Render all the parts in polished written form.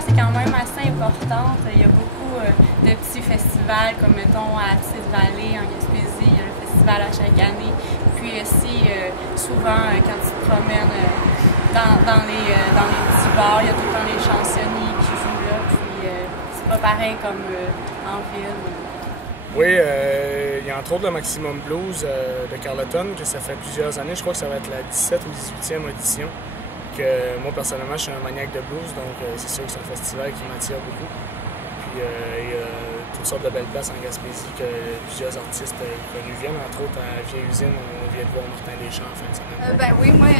Montréal, c'est quand même assez importante. Il y a beaucoup de petits festivals, comme mettons à Petite-Vallée, en Gaspésie, il y a le festival à chaque année. Puis aussi, souvent, quand tu te promènes dans les petits bars, il y a tout le temps les chansonniers qui jouent là. Puis c'est pas pareil comme en ville. Oui, il y a entre autres le Maximum Blues de Carleton, que ça fait plusieurs années. Je crois que ça va être la 17 ou 18e édition. Que moi, personnellement, je suis un maniaque de blues, donc c'est sûr que c'est un festival qui m'attire beaucoup. Puis il y a toutes sortes de belles places en Gaspésie que plusieurs artistes connus viennent. Entre autres, à Vieille Usine, on vient de voir Martin Deschamps en fin de semaine. Ben oui, moi,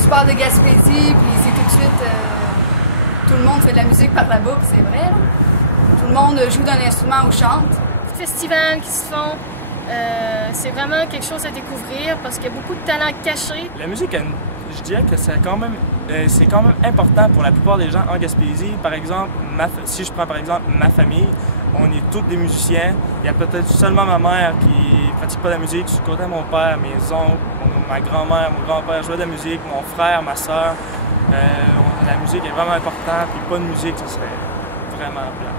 tu parles de Gaspésie, puis c'est tout de suite... tout le monde fait de la musique par la boucle, c'est vrai. Là. Tout le monde joue d'un instrument ou chante. Festivals qui se font, c'est vraiment quelque chose à découvrir parce qu'il y a beaucoup de talents cachés. La musique, je dirais que c'est quand même important pour la plupart des gens en Gaspésie. Par exemple, si je prends par exemple ma famille, on est tous des musiciens. Il y a peut-être seulement ma mère qui pratique pas la musique. Du côté de mon père, mes oncles, ma grand-mère, mon grand-père jouaient de la musique, mon frère, ma soeur. La musique est vraiment importante, puis pas de musique, ça serait vraiment plate.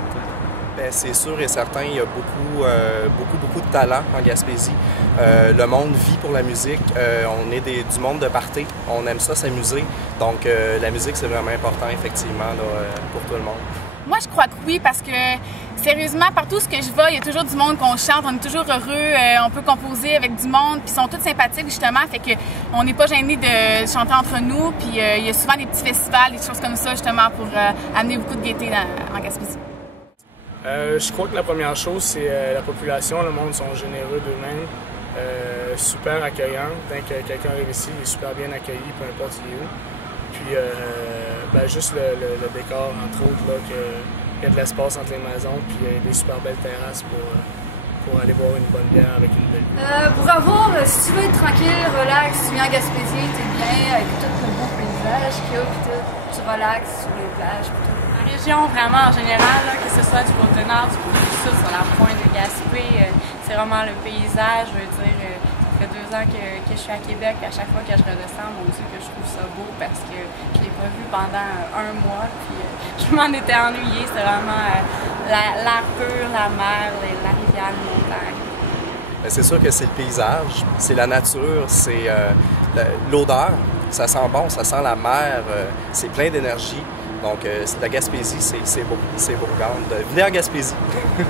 C'est sûr et certain, il y a beaucoup de talent en Gaspésie. Le monde vit pour la musique. On est du monde de party. On aime ça s'amuser. Donc la musique, c'est vraiment important, effectivement, là, pour tout le monde. Moi, je crois que oui, parce que sérieusement, partout où je vais, il y a toujours du monde qu'on chante. On est toujours heureux. On peut composer avec du monde. Puis ils sont tous sympathiques, justement. Fait qu'on n'est pas gênés de chanter entre nous. Puis il y a souvent des petits festivals, des choses comme ça, justement, pour amener beaucoup de gaieté en Gaspésie. Je crois que la première chose, c'est la population. Le monde sont généreux d'eux-mêmes, super accueillants. Dès que quelqu'un arrive ici, il est super bien accueilli, peu importe il est où. Puis juste le décor, entre autres, là, qu'il y a de l'espace entre les maisons, puis il y a des super belles terrasses pour aller boire une bonne bière avec une belle vue. Pour avoir, si tu veux être tranquille, relax, tu viens en Gaspésie, t'es bien, avec tout le beau paysage qu'il y a, puis tout, tu relaxes sur les plages, puis tout. La région, vraiment, en général, là, que ce soit du côté nord, du côté sud, sur la pointe de Gaspé, c'est vraiment le paysage. Je veux dire, ça fait 2 ans que je suis à Québec, et à chaque fois que je redescends, moi aussi, que je trouve ça beau parce que je ne l'ai pas vu pendant 1 mois, puis je m'en étais ennuyée. C'est vraiment l'air pur, la mer, la rivière, les montagnes. C'est sûr que c'est le paysage, c'est la nature, c'est l'odeur. Ça sent bon, ça sent la mer, c'est plein d'énergie. Donc, la Gaspésie, c'est beau, c'est beau. Venez en Gaspésie. Je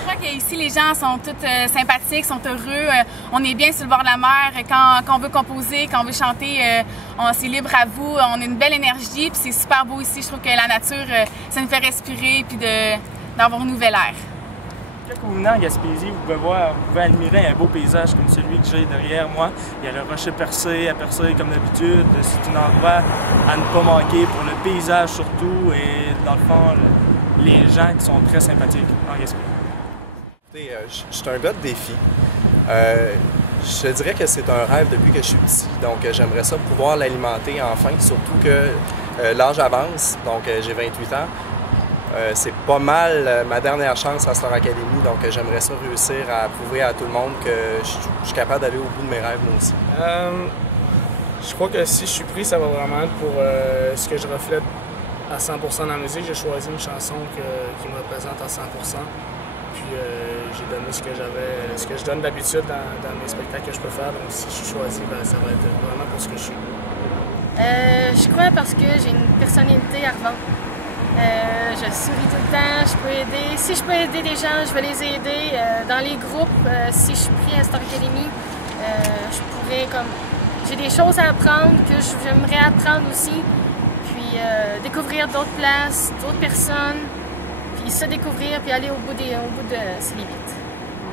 crois qu'ici, les gens sont tous sympathiques, sont heureux. On est bien sur le bord de la mer. Quand on veut composer, quand on veut chanter, c'est libre à vous. On a une belle énergie, puis c'est super beau ici. Je trouve que la nature, ça nous fait respirer, puis d'avoir un nouvel air. Quand vous venez en Gaspésie, vous pouvez admirer un beau paysage comme celui que j'ai derrière moi. Il y a le rocher percé à percer comme d'habitude. C'est un endroit à ne pas manquer pour le paysage surtout et dans le fond, les gens qui sont très sympathiques en Gaspésie. Écoutez, je suis un gars de défi. Je dirais que c'est un rêve depuis que je suis petit, donc j'aimerais ça pouvoir l'alimenter enfin, surtout que l'âge avance, donc j'ai 28 ans. C'est pas mal ma dernière chance à Star Academy, donc j'aimerais ça réussir à prouver à tout le monde que je suis capable d'aller au bout de mes rêves, moi aussi. Je crois que si je suis pris, ça va vraiment être pour ce que je reflète à 100% dans la musique. J'ai choisi une chanson qui me représente à 100%. Puis j'ai donné ce que je donne d'habitude dans mes spectacles que je peux faire. Donc si je suis choisi, ça va être vraiment pour ce que je suis. Je crois parce que j'ai une personnalité à revendre. Je souris tout le temps, je peux aider. Si je peux aider des gens, je vais les aider. Dans les groupes, si je suis pris à Star Academy, je pourrais comme... J'ai des choses à apprendre que j'aimerais apprendre aussi. Puis découvrir d'autres places, d'autres personnes. Puis se découvrir, puis aller au bout de ses limites.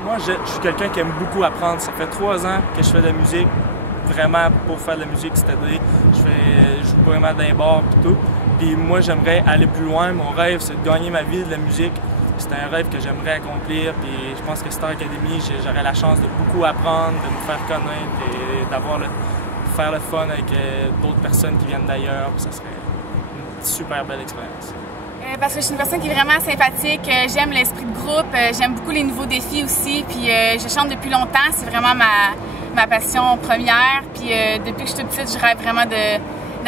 Moi, je suis quelqu'un qui aime beaucoup apprendre. Ça fait 3 ans que je fais de la musique. Vraiment pour faire de la musique, c'est-à-dire je joue vraiment dans les bars et tout. Puis moi, j'aimerais aller plus loin. Mon rêve, c'est de gagner ma vie de la musique. C'est un rêve que j'aimerais accomplir. Puis je pense que Star Academy, j'aurais la chance de beaucoup apprendre, de me faire connaître et faire le fun avec d'autres personnes qui viennent d'ailleurs. Puis ça serait une super belle expérience. Parce que je suis une personne qui est vraiment sympathique. J'aime l'esprit de groupe. J'aime beaucoup les nouveaux défis aussi. Puis je chante depuis longtemps. C'est vraiment ma passion première. Puis depuis que je suis toute petite, je rêve vraiment d'être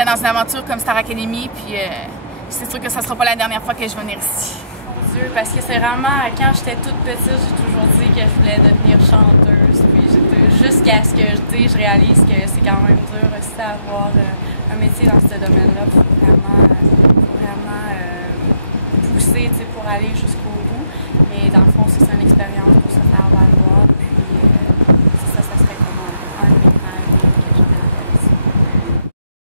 dans une aventure comme Star Academy. Puis c'est sûr que ça sera pas la dernière fois que je vais venir ici. Mon Dieu, parce que c'est vraiment, quand j'étais toute petite, j'ai toujours dit que je voulais devenir chanteuse. Puis jusqu'à ce que je réalise que c'est quand même dur aussi d'avoir un métier dans ce domaine-là. Il faut vraiment pousser pour aller jusqu'au bout. Mais dans le fond, c'est une expérience pour se faire valoir.